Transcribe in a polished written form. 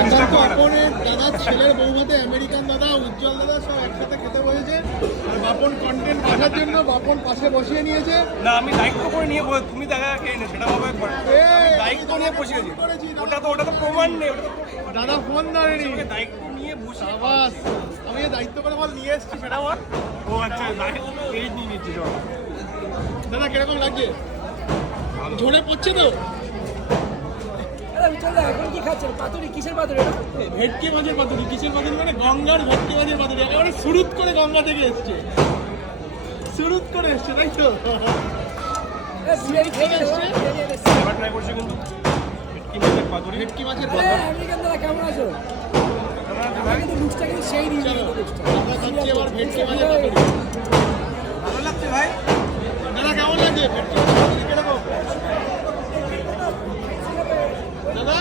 দাদার ছেলের বৌভাতে আমেরিকান দাদা, উজ্জ্বল দাদা সব একসাথে খেতে বসেছে। আর বাপন কন্টেন্ট দেখার জন্য বাপন পাশে বসিয়ে নিয়েছে। না আমি দায়িত্ব করে নিয়ে তুমি দেখা খেয়ে নে, সেটা হবে একবার। দায়িত্ব নিয়ে বসিয়েছি, ওটা তো প্রমাণ নেই। দাদা ফোন ধরেনি, দায়িত্ব নিয়ে বসে আবাস আমি দায়িত্ব করে বল নিয়ে এসছি সেটা বল। ও আচ্ছা, এই নিয়ে নিচ্ছি। দাদা কিরকম লাগছে? ঝোলে পড়ছে তো? এখন কি খাচ্ছেন? পাতুরি কিসের পাতুরি? ভেটকি মাছের পাতুরি। কিসের পাতুরি মানে? গঙ্গার ভেটকি মাছের পাতুরি। একেবারে সুরুত করে গঙ্গা থেকে এসছে, সুরুত করে এসছে, তাই তো? এবার ট্রাই করছি কিন্তু ভেটকি মাছের পাতুরি। ভেটকি মাছের পাতুরি। আমেরিকান দাদা কেমন আছো? কিন্তু লুকসটা কিন্তু সেই দিন আমরা খাচ্ছি এবার ভেটকি মাছের পাতুরি। ভালো লাগছে ভাই। দাদা কেমন লাগছে ভেটকি মাছের পাতুরি? কিরকম দাদা?